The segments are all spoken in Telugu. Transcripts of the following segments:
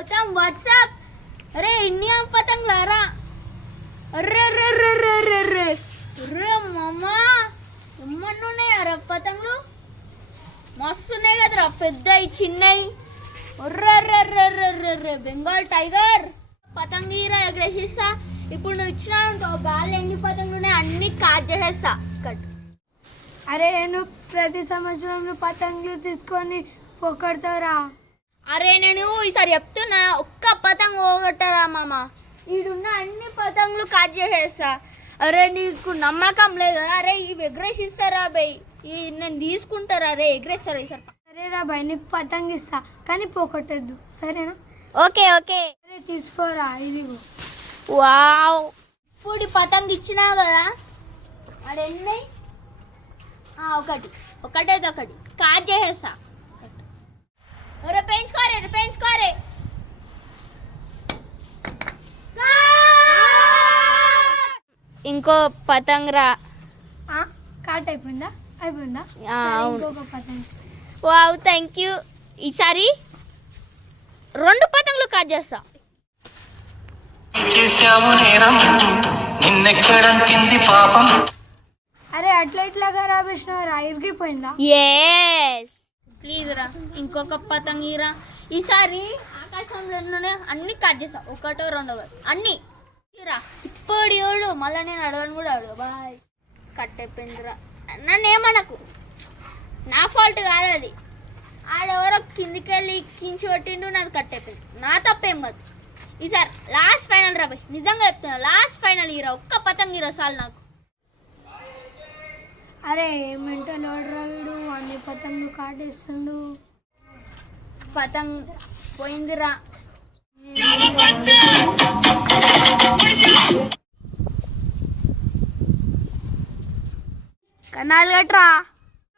గౌతమ్ వాట్సాప్. అరే ఇన్ని పతంగులారా. అర్రే మామా ఎమ్మన్నున్నాయి అరే పతంగులు. మస్తున్నాయి కదరా, పెద్దవి చిన్నవి. ఒర్రర్రర్రర్రర్రే బెంగాల్ టైగర్. పతంగీరా ఎగరేసిస్తా. ఇప్పుడు నువ్వు ఇచ్చినా గాలి ఎన్ని పతంగులు ఉన్నాయి అన్ని కాజేసేస్తా. కట్. అరే నువ్వు ప్రతి సంవత్సరం పతంగులు తీసుకొని పోగొడతావురా. అరే నేను ఈసారి చెప్తున్నా, ఒక్క పతంగు పోగొట్టరా మామ. ఈడున్న అన్ని పతంగులు కాట్ చేసేస్తా. అరే నీకు నమ్మకం లేదు కదా. అరే ఇవి ఎగరేసిస్తారా బయ్, నేను తీసుకుంటారా. అరే ఎగరేస్తారా ఈసారి. సరేరా బాయ్, నీకు పతంగి ఇస్తా కానీ పోగొట్టద్దు, సరేనా? Okay okay. అరే తీసుకోరా, ఇదిగో. వావ్, ఇప్పుడు పతంగి ఇచ్చినావు కదా. అరే ఎన్ని? ఒకటైతే ఒకటి కాట్ చేసేస్తా. అరే పెంచుకోరే. ఇంకో పతంగరా. కాట్ అయిపోయిందా? ఇంకొక పతంగి. Wow thank you. ఈసారి 2 పతంగులు కాట్ చేస్తా. అరే అట్లా ఇట్లా ఖరాబ్ చేసినవరా, ఇరిగిపోయిందా? ఎస్ ప్లీజ్ రా, ఇంకొక పతంగిరా. ఈసారి ఆకాశంలోనే అన్ని కట్ చేస్తా. 1, 2 అన్ని రా. ఇప్పుడు చూడు, మళ్ళీ నేను అడగను కూడా అడుగు. బాయ్. కట్ అయిపోయిందిరా. నన్ను ఏమనకు, నా ఫాల్ట్ కాదు అది. ఆడెవరో కిందికి వెళ్ళి కించి కొట్టిండు, నాది కట్ అయిపోయింది. నా తప్పేం కాదు. ఈసారి లాస్ట్ ఫైనల్ రా బాయ్, నిజంగా చెప్తున్నా. లాస్ట్ ఫైనల్ ఇరా, ఒక్క పతంగి ఇరా చాలు నాకు. అరే మెంటల్ ఆర్డర్ వీడు, అన్ని పతంగులు కాటేస్తుండు. పతంగ్ పోయిందిరా. కన్నాలు గట్రా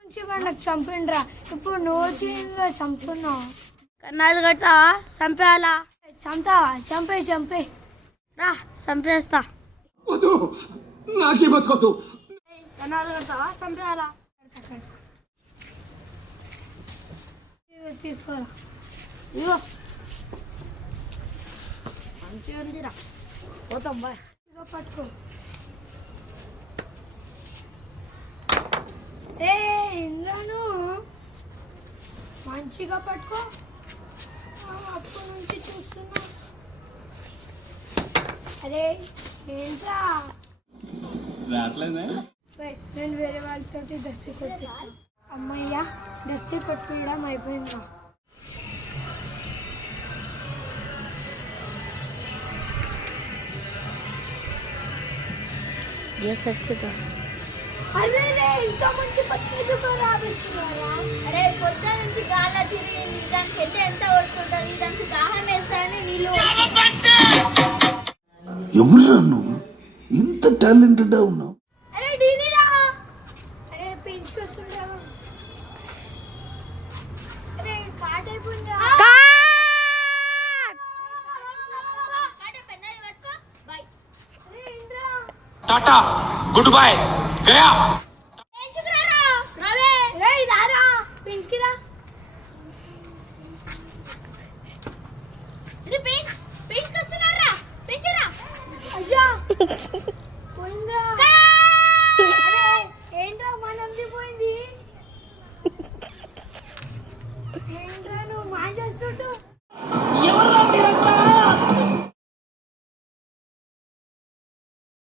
నుంచి మనకు చంపిండ్రా. ఇప్పుడు నువ్వు వచ్చి చంపుతున్నావు. కన్నాలు గట్టా చంపేయాలా? చంపుతావా? చంపే రా చంపేస్తా. కన్నాలు కడతావా? చంపేయాలా? తీసుకోరా, ఇగో మంచిగా ఉందిరా. పోతాం బాయ్. ఇగో పట్టుకో. ఇంద్రాను మంచిగా పట్టుకో. అప్పటి నుంచి చూస్తున్నా. అరే ఏంట్రా, నేను వేరే వాళ్ళతో దస్తి కొట్టిస్తాను. అమ్మయ్యా, దస్తి కొట్టడం అయిపోయిందా? అరే ఇంత మంచి పత్రిక రాబోతున్నారా? అరే పొద్దు నుంచి గాలి తిరిగింది, దానికి ఎంత కొట్టుకుంటుంది, దానికి దాహం వేస్తాయని నీళ్ళు. ఎవరురా నువ్వు, ఇంత టాలెంటెడ్ ఉన్నావు? అరే డీలీరా, అరే పెంచుకొస్తుంటావు. అరే కాట్ అయిపోయిందా? टाटा गुड बाय गया. ఏంట్రా మనంది పోయింది? ఏంట్రా నువ్వు మా చేస్తుంటూ